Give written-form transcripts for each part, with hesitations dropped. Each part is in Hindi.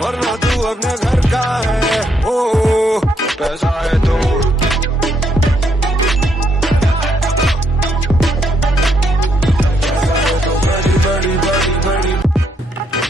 वरना तू अपने घर का है, ओ पैसा है तो बड़ी बड़ी बड़ी।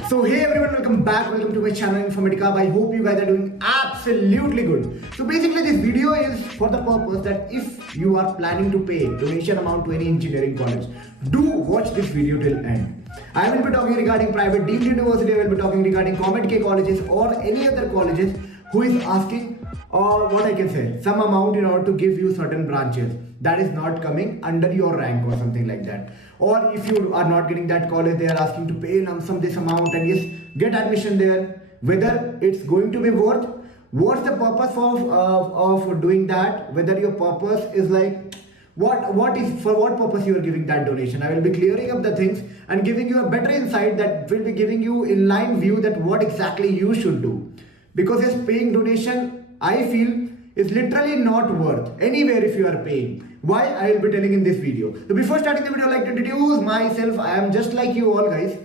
So hey everyone, welcome back, welcome to my channel Informatica. I hope you guys are doing absolutely good. So basically this video is for the purpose that if you are planning to pay donation amount to any engineering college, do watch this video till end. I will be talking regarding private deemed university, I will be talking regarding Comet K colleges or any other colleges who is asking what I can say, some amount in order to give you certain branches that is not coming under your rank or something like that. Or if you are not getting that college, they are asking to pay lump sum this amount and yes, get admission there. Whether it's going to be worth, what's the purpose of doing that? Whether your purpose is like what is for what purpose you are giving that donation. I will be clearing up the things and giving you a better insight that will be giving you in line view that what exactly you should do. Because yes, paying donation, I feel, is literally not worth anywhere if you are paying. Why? I will be telling in this video. So before starting the video, I like to introduce myself. I am just like you all guys.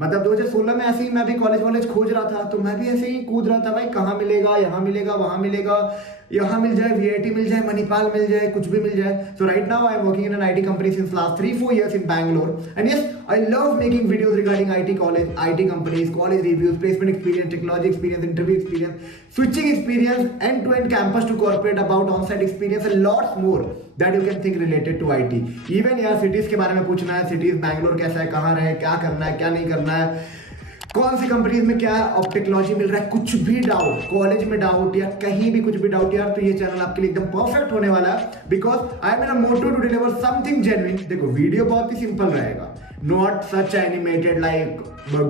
मतलब 2016 में ऐसे ही मैं भी कॉलेज खोज रहा था, तो मैं भी ऐसे ही कूद रहा था भाई, कहाँ मिलेगा, यहाँ मिलेगा, वहाँ मिलेगा, यहाँ मिल जाए, वीआईटी मिल जाए, मणिपाल मिल जाए, कुछ भी मिल जाए. So right now I am working in an IT company since last 3-4 years in Bangalore, and yes, I love making videos regarding IT college, IT companies, college reviews, placement experience, technology experience, interview experience, switching experience, end-to-end campus to corporate, about on-site experience, and lots more that you can think related to IT. Even यार cities के बारे में पूछना है, cities बैंगलोर कैसा है, कहाँ रहे, क्या करना है, क्या नहीं करना है, कौन सी कंपनीज में क्या ऑफ टेक्नोलॉजी मिल रहा है, कुछ भी डाउट, कॉलेज में डाउट या कहीं भी कुछ भी डाउट यार, तो ये चैनल आपके लिए एकदम परफेक्ट होने वाला है. Because I am in a motto to deliver something genuine. देखो वीडियो बहुत ही सिंपल रहेगा, not such animated like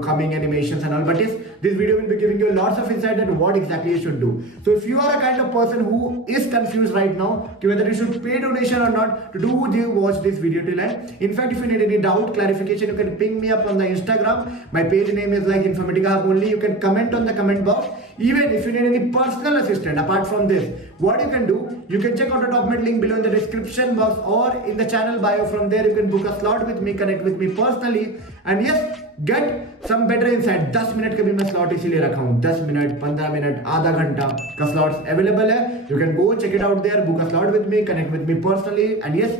coming animations and all, but this video will be giving you lots of insight that what exactly you should do. So if you are a kind of person who is confused right now whether you should pay donation or not, do watch this video till end. In fact, if you need any doubt clarification, you can ping me up on the Instagram. My page name is like Informatica Hub only. You can comment on the comment box. Even if you need any personal assistant apart from this, what you can do, you can check out the document link below in the description box or in the channel bio. From there you can book a slot with me, connect with me personally, and yes, get some better insight. 10 minute का भी मैं slot इसीलिए रखा हूँ, 10 मिनट, 15 मिनट, आधा घंटा का slots available है. You can go check it out there, book a slot with me, connect with me personally, and yes,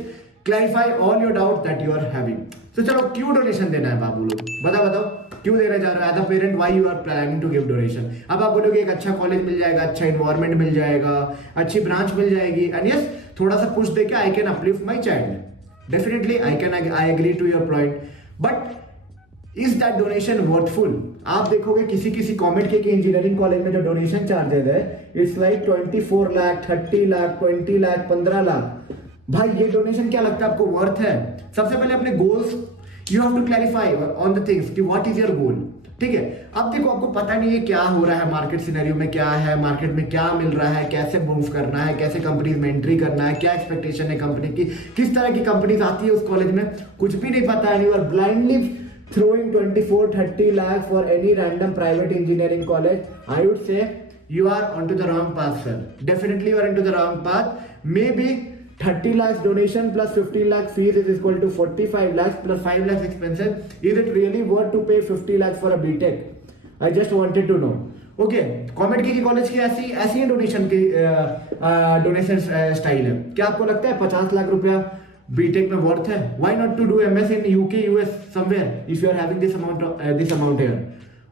clarify all your doubts that you are having. So चलो, क्यों डोनेशन देना है बाबू लोग, बताओ क्यों देना चाह रहे हो? As a parent why you are planning to give donation. अब आप बोलोगे एक अच्छा कॉलेज मिल जाएगा, अच्छा इन्वायरमेंट मिल जाएगा, अच्छी ब्रांच मिल जाएगी, एंड यस, थोड़ा सा पुश देके I can uplift my child. Definitely I agree to your point, but is that donation worthful? आप देखोगे किसी कॉमेट के इंजीनियरिंग कॉलेज में जो डोनेशन चार्जेस है, इट्स लाइक 24 लाख, 30 लाख, 20 लाख, 15 लाख. भाई ये डोनेशन क्या लगता है आपको वर्थ है? सबसे पहले अपने goals you have to clarify on the things कि व्हाट इज योर गोल. ठीक है, अब देखो आपको पता नहीं है क्या हो रहा है मार्केट सिनेरियो में, क्या है मार्केट में, क्या मिल रहा है, कैसे मूव करना है, कैसे कंपनीज में एंट्री करना है, क्या एक्सपेक्टेशन है कंपनी की, किस तरह की कंपनीज आती है उस कॉलेज में, कुछ भी नहीं पता है. You are blindly throwing 24-30 lakh for any random private engineering college. I would say you are onto the wrong path, sir. Definitely you are into the wrong path. Maybe 30 lakhs donation plus 15 lakh fees is equal to 45 lakhs plus 5 lakhs expenses. Is it really worth to pay 50 lakhs for a BTech? I just wanted to know. Okay, comet की कॉलेज की ऐसी डोनेशन की डोनेशन स्टाइल है. क्या आपको लगता है 50 लाख रुपया बीटेक में वर्थ है? Why not to do MS in UK, US somewhere if you are having this amount here.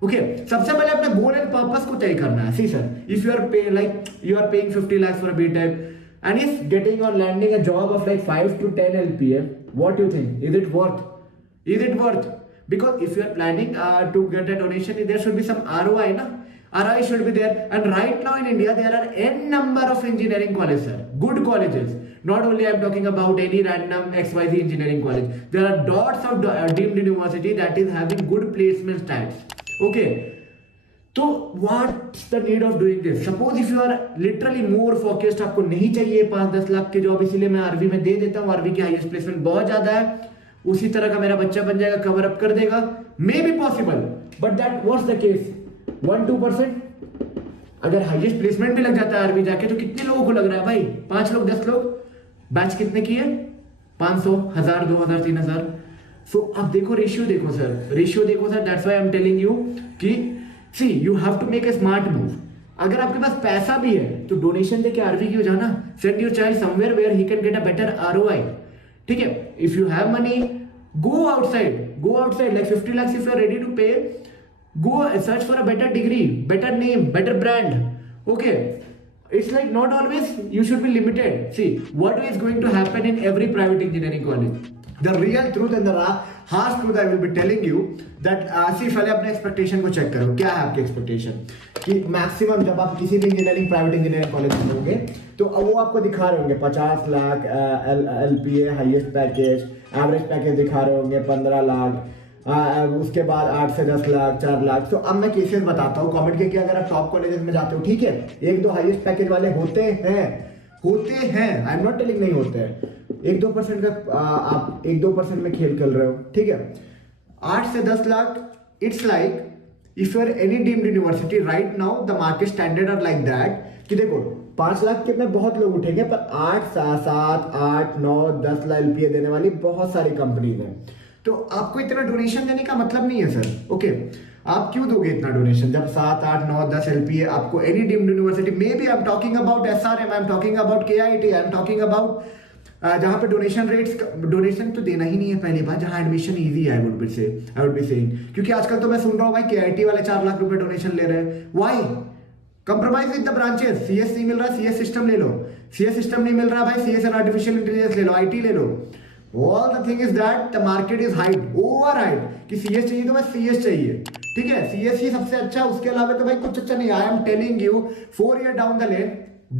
Okay, सबसे पहले अपना गोल एंड पर्पस को तय करना है. See sir, if you are pay like you are paying 50 lakh for a BTech and if getting or landing a job of like 5 to 10 LPA, what do you think? Is it worth? Because if you are planning to get a donation, there should be some ROI, na? ROI should be there. And right now in India, there are n number of engineering colleges, sir. Good colleges. Not only I am talking about any random XYZ engineering college. There are dots of deemed university that is having good placement stats. Okay. तो what's the need of doing this? Suppose if you are literally more focused, आपको नहीं चाहिए 5-10 लाख के जॉब, इसीलिए मैं आरवी में दे देता हूँ, आरवी की हाईएस्ट प्लेसमेंट बहुत ज्यादा है, उसी तरह का मेरा बच्चा बन जाएगा, कवर अप कर देगा, may be possible, but that what's the case 1-2%. अगर हाईएस्ट प्लेसमेंट भी लग जाता है आरवी जाके, तो कितने लोगों को लग रहा है भाई? 5 लोग, 10 लोग. बैच कितने की है? 500, 1000, 2000, 3000. सो अब देखो रेशियो देखो sir, that's why I am telling you कि see you have to make a smart move. अगर आपके पास पैसा भी है तो डोनेशन देके आरवी क्यों जाना? Send your child somewhere where he can get a better ROI. ठीक है, if you have money go outside like 50 lakhs if you are ready to pay, go search for a better degree, better name, better brand. Okay, it's like not always you should be limited. See what is going to happen in every private engineering college. The real truth and the harsh truth I will be telling you that see पहले अपने एक्सपेक्टेशन को चेक करो, क्या है आपके एक्सपेक्टेशन कि मैक्सिमम जब आप किसी भी इंजीनियरिंग प्राइवेट इंजीनियरिंग कॉलेज में होंगे तो वो आपको दिखा रहे होंगे 50 lakh LPA highest package, average package दिखा रहे होंगे 15 लाख, उसके बाद 8 से 10 लाख, 4 लाख। तो अब मैं केसेस बताता हूँ, कमेंट करके अगर आप टॉप कॉलेजेस में जाते हो, ठीक है, एक दो हाईएस्ट पैकेज वाले होते हैं, आई एम नॉट टेलिंग नहीं होते हैं, 1-2% का आप 1-2% में खेल कर रहे हो, ठीक है। 8 से 10 lakh, it's like if you are any deemed university right now the market standard are like that कि देखो 5 लाख के में बहुत लोग उठेंगे, पर 8, 7, 8, 9, 10 लाख LPA देने वाली बहुत सारी कंपनीज हैं। तो आपको इतना डोनेशन देने का मतलब नहीं है सर, ओके। आप क्यों दोगे इतना डोनेशन जब 7, 8, 9, 10 LPA आपको any deemed university, may be I am talking about SRM, I am talking about KIT, I am talking about जहां पे डोनेशन तो देना ही नहीं है पहली बार, जहां एडमिशन इजी है, आई वुड बी सेइंग। क्योंकि आजकल तो मैं सुन रहा हूं भाई KIT वाले 4 लाख रुपए डोनेशन ले रहे हैं। Why? Compromise with the branches. CS नहीं मिल रहा, CS सिस्टम ले लो, CS सिस्टम नहीं मिल रहा भाई, CS एंड आर्टिफिशियल इंटेलिजेंस ले लो, IT ले लो। All the thing is that the market is hyped, over hyped कि CS चाहिए तो बस CS चाहिए, ठीक है, CS ही सबसे अच्छा, उसके अलावा तो भाई कुछ अच्छा नहीं। आई am telling you 4 years down the lane,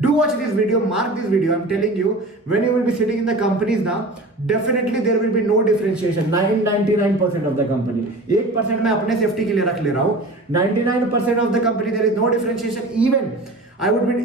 do watch this video, mark this video, I'm telling you, when you will be sitting in the companies now, definitely there will be no differentiation. 99% of the company, 1% मैं अपने सेफ्टी के लिए रख ले रहा हूँ, 99% of the company there is no differentiation. Even I would be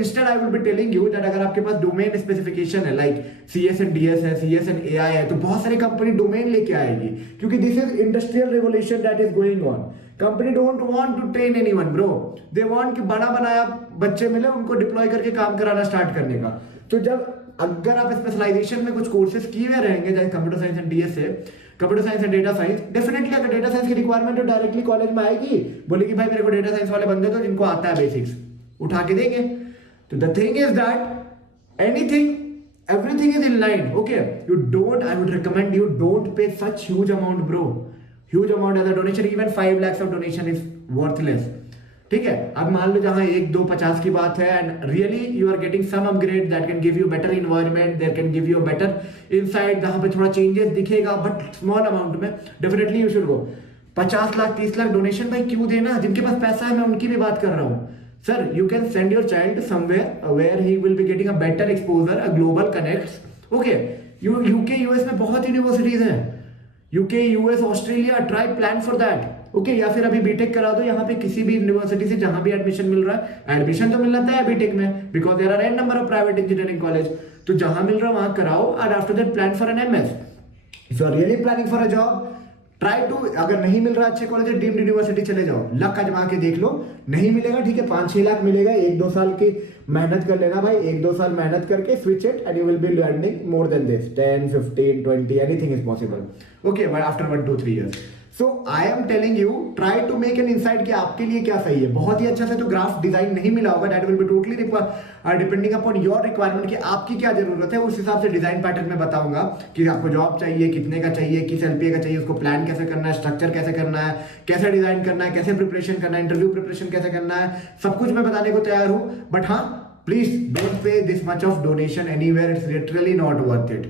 instead I will be telling you that अगर आपके पास डोमेन स्पेसिफिकेशन है like CS and DS है, CS and AI है, तो बहुत सारी कंपनी डोमेन लेके आएगी, क्योंकि this is industrial revolution that is going on. Company don't want to train anyone bro, they want कि बना बनाया बच्चे मिले उनको डिप्लॉय करके काम कराना स्टार्ट करने का। तो जब अगर आप स्पेशलाइजेशन में कुछ कोर्सेज किए हुए रहेंगे जैसे कंप्यूटर साइंस एंड DS है, computer science and data science, definitely अगर डेटा साइंस की रिक्वायरमेंट तो डायरेक्टली कॉलेज में आएगी, बोलेगी भाई मेरे को डेटा साइंस वाले बंदे तो जिनको आता है बेसिक्स उठा के देंगे। तो the thing is that anything everything is in line, okay, I would recommend you don't pay such huge amount bro, huge amount as a donation, even 5 lakhs of donation is worthless, ठीक है। अब मान लो जहां 1, 2, 50 की बात है and really you are getting some upgrade that can give you better environment, that can give you a better insight, जहां पे थोड़ा changes दिखेगा but small amount में, definitely you should go। 50 lakh 30 lakh donation भाई क्यों देना? जिनके पास पैसा है मैं उनकी भी बात कर रहा हूँ। Sir, you can send your child somewhere where he will be getting a better exposure, a global connects. Okay, UK, US में बहुत यूनिवर्सिटीज हैं, UK, US, Australia, try plan for that. Okay, या फिर अभी बीटेक करा दो यहाँ पे किसी भी यूनिवर्सिटी से जहां भी एडमिशन मिल रहा है। एडमिशन तो मिल जाता है बीटेक में because there are n number of private engineering college, तो जहां मिल रहा है वहां कराओ and after that plan for an MS. If you are really planning for a job, try to, अगर नहीं मिल रहा अच्छे कॉलेज डीम्ड यूनिवर्सिटी चले जाओ, लक आजमा के देख लो, नहीं मिलेगा ठीक है 5-6 लाख मिलेगा, 1-2 साल की मेहनत कर लेना भाई, 1-2 साल मेहनत करके switch it and you will be learning more than this, 10, 15, 20, anything is possible, okay, but after 1, 2, 3 years. So I am telling you try to make an insight कि आपके लिए क्या सही है। बहुत ही अच्छा से तो ग्राफ डिजाइन नहीं मिला होगा, that will be totally depending upon your requirement कि आपकी क्या जरूरत है, उस हिसाब से डिजाइन पैटर्न में बताऊंगा कि आपको जॉब चाहिए, कितने का चाहिए, किस LPA का चाहिए, उसको प्लान कैसे करना है, स्ट्रक्चर कैसे करना है, कैसे डिजाइन करना है, कैसे प्रिपरेशन करना है, इंटरव्यू प्रिपरेशन कैसे करना है, सब कुछ मैं बताने को तैयार हूं। बट हाँ, please don't pay this much of donation anywhere, it's literally not worth it,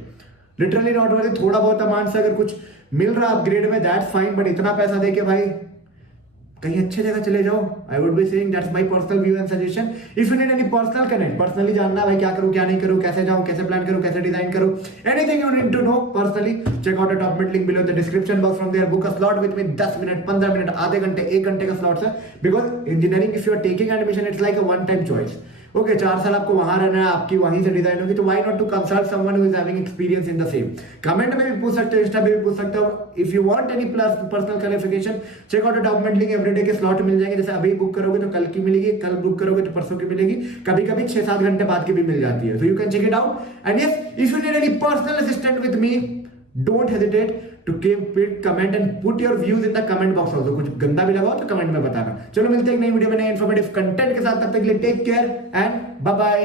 literally not worth it. थोड़ा बहुत अमाउंट से अगर कुछ मिल रहा अपग्रेड में दैट्स फाइन, बट इतना पैसा दे के भाई कहीं अच्छे जगह चले जाओ। I would be saying that's my personal view and suggestion. If you need any personal connect, personally जानना भाई क्या करूं क्या नहीं करूं, कैसे जाऊं, कैसे प्लान करूं, कैसे डिजाइन करूं, anything you need to know personally, check out the top mid link below the description box from there, book a slot with me, 10 minute, 15 minute, आधे घंटे, 1 घंटे का स्लॉट है, because engineering if you are taking admission it's like a one time choice. Okay, 4 साल आपको वहां रहना है, आपकी वहीं से डिजाइन होगी, तो why not to consult someone who is having experience in the same. Comment में भी पूछ सकते हो, इंस्टा पे भी पूछ सकते हो। If you want any plus personal clarification, check out the document link, everyday के स्लॉट मिल जाएंगे, जैसे अभी बुक करोगे तो कल की मिलेगी, कल बुक करोगे तो परसों की मिलेगी, कभी कभी 6-7 घंटे बाद की भी मिल जाती है, so you can check it out. And yes, if you need any personal assistant with me, don't hesitate, to keep it comment and put your views in the comment box also. कुछ गंदा भी लगा हो तो कमेंट में बताना. चलो मिलते हैं एक नई वीडियो में नए इन्फॉर्मेटिव कंटेंट के साथ. तब तक के लिए take care and bye bye.